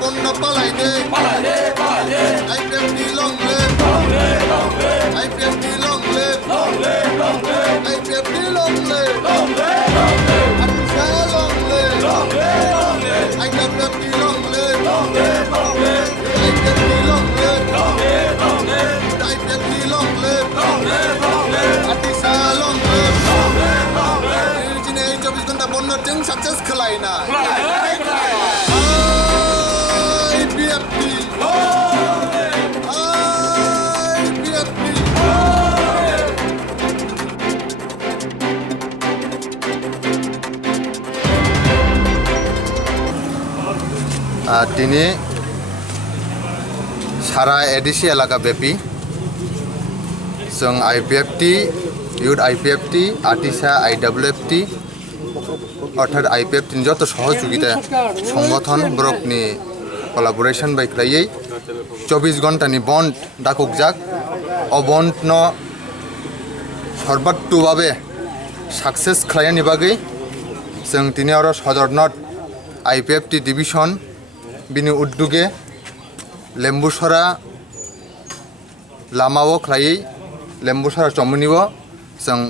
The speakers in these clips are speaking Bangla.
বন্য পালাইতে IPFT long live IPFT long live IPFT long live Atisha long live IPFT long live IPFT long live IPFT long live Atisha long live Ini 24 ঘন্টা বন্য টিম সাকসেস খেলাই না IPFT তিনি সারা এডিসি এলাকা ব্যাপী जों IPFT ইউথ IPFT আটিসা IWFT অর্থাৎ IPFT যত সহযোগিতা সংগঠন ব্রকনি কোলাবোরেশন বাই খাইयै 24 ঘন্টানি বন্ড ডাকুকজাক অ বন্ড ন সর্বাত্মকভাবে সাকসেস খালাইনি বাগै जों दिनै आरो सदरनट IPFT डिविजन बिनि उद्योगे लेम्बुसरा लामाओ खायै लेम्बुसरा चमुनिबो जों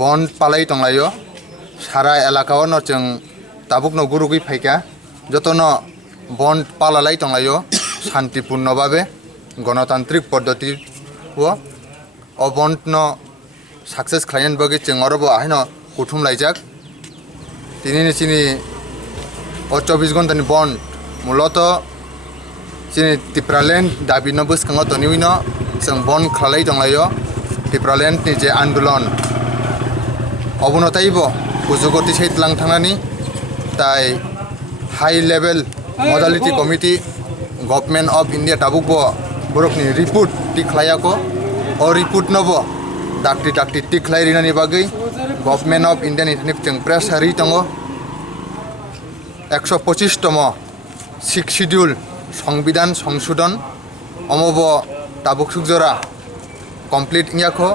बन्द पालाय दंलायो सारा एलाकाओ न जों ताबुकनो गुरुगै फाइका जतनो बन्द पालालाय दंलायो शान्तिपूर्ण भावे गणतान्त्रिक पद्धति ओ बन्द न साक्सेस खालायन बागै जों आरोबो आहायनो कुथुम लायजाक दिनैनि सिनि 24 घन्टानि बन्द मूलत जोंनि टिप्रालेण्ड दाबिनो बोसखाङो तनिउनो जों बन्द खालाय दंलायो टिप्रालेण्डनि जे आन्दोलन अबनतायबो गोजौगति सैतलां थांनानै ताय high level modality committee government of India ताबुकबो बरकनि रिपोर्ट टिख्लायाको अ रिपोर्ट नबो डाक्टी टिख्लायरिनानि बागै गभर्नमेन्ट अफ इन्डियानि जों प्रेस हारि दङ 125तम सिक्स शिड्यूल संविधान संशोधन अमब ताबुक सुकजरा कमप्लीट इयाखो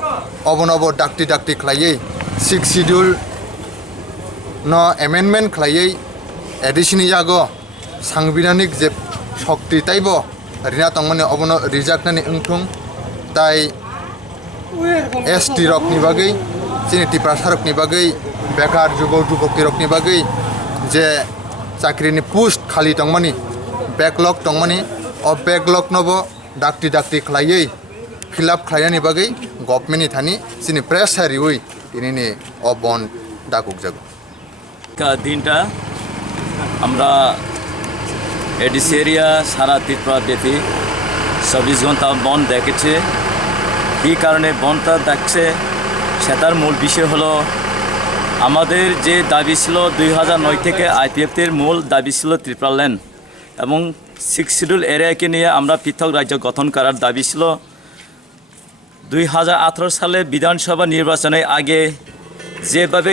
अबनब डाक्टी खायै सिक्स शिड्यूल न एमेन्डमेन्ट खायै एडिशन जागो सांविधानिक जे शक्ति ताइब रिना तंगमने अबन रिजाक्टनानि ओंथुं ताइ ST रकनि बागै जोंनि टिप्रासा रकनि बागै बेकार जुबक रकनि बागै जे चाकरिनि पोस्ट खाली दंमानि बैकलग दंमानि अ बैकलग नबो डाक्टी खायै फिलआप खालायनानि बागै गभर्नमेन्टनि थानि जोंनि प्रेस हारियै दिनैनि अ बन्द डाकुक जागो দিনটা আমরা এডিসি এরিয়া সারা ত্রিপুরা ব্যাপী 24 ঘন্টা বন্ধ দেখেছে এই কারণে বন্ধটা দেখছে সেটার মূল বিষয় হলো আমাদের যে দাবি ছিল 2009 থেকে IPFTর মূল দাবি ছিল ত্রিপুরাল্যান্ড এবং 6 শিডিউল এরিয়াকে নিয়ে আমরা পৃথক রাজ্য গঠন করার দাবি ছিল 2018 সালে বিধানসভা নির্বাচনের আগে যেভাবে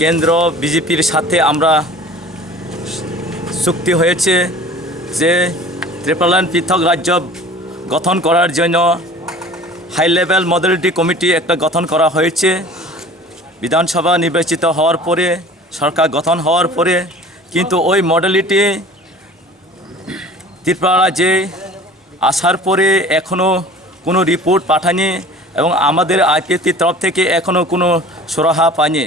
কেন্দ্র বিজেপির সাথে আমরা চুক্তি হয়েছে যে ত্রিপুরাল্যান্ড পৃথক রাজ্য গঠন করার জন্য হাই লেভেল মডেলিটি কমিটি একটা গঠন করা হয়েছে বিধানসভা নির্বাচিত হওয়ার পরে সরকার গঠন হওয়ার পরে কিন্তু ওই মডেলিটি ত্রিপুরা রাজ্যে আসার পরে এখনও কোনো রিপোর্ট পাঠায়নি এবং আমাদের IPFT তরফ থেকে এখনও কোনো সুরাহা পায়নি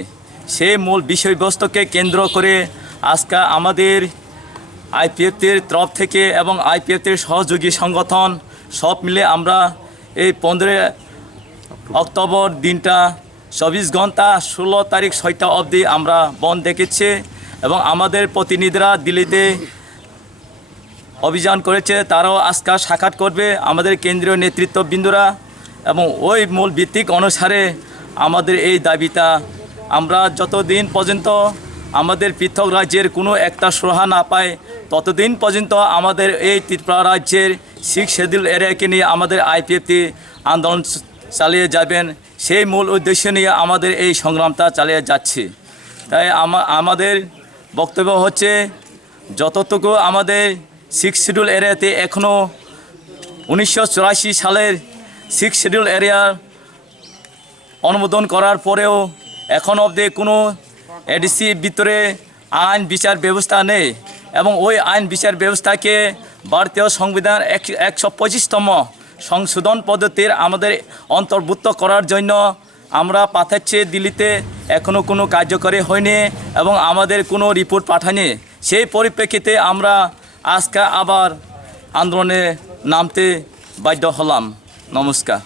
সেই মূল বিষয়বস্তুকে কেন্দ্র করে আজকে আমাদের IPFTর তরফ থেকে এবং IPFTর সহযোগী সংগঠন সব মিলে আমরা এই 15 অক্টোবর দিনটা 24 ঘন্টা 16 তারিখ 6টা অবধি আমরা বন্ধ দেখেছি এবং আমাদের প্রতিনিধিরা দিল্লিতে অভিযান করেছে তারাও আজকে সাক্ষাৎ করবে আমাদের কেন্দ্রীয় নেতৃত্ববৃন্দরা এবং ওই মূল ভিত্তিক অনুসারে আমাদের এই দাবিটা আমরা যতদিন পর্যন্ত আমাদের পৃথক রাজ্যের কোনো একটা সুরাহা না পায় ততদিন পর্যন্ত আমাদের এই ত্রিপুরা রাজ্যের 6 শিডিউল এরিয়াকে নিয়ে আমাদের IPFT আন্দোলন চালিয়ে যাবেন সেই মূল উদ্দেশ্য নিয়ে আমাদের এই সংগ্রামটা চালিয়ে যাচ্ছি তাই আমাদের বক্তব্য হচ্ছে যতটুকু আমাদের 6 শিডিউল এরিয়াতে এখনও 1984 সালের 6 শিডিউল এরিয়া অনুমোদন করার পরেও এখন অবধি কোনো এডিসি ভিতরে আইন বিচার ব্যবস্থা নেই এবং ওই আইন বিচার ব্যবস্থাকে ভারতীয় সংবিধান 125তম সংশোধন পদ্ধতির আমাদের অন্তর্ভুক্ত করার জন্য আমরা পাঠাচ্ছি দিল্লিতে, এখনও কোনো কার্যকরী হয়নি এবং আমাদের কোনো রিপোর্ট পাঠায়নি। সেই পরিপ্রেক্ষিতে আমরা আজকে আবার আন্দোলনে নামতে বাধ্য হলাম। নমস্কার।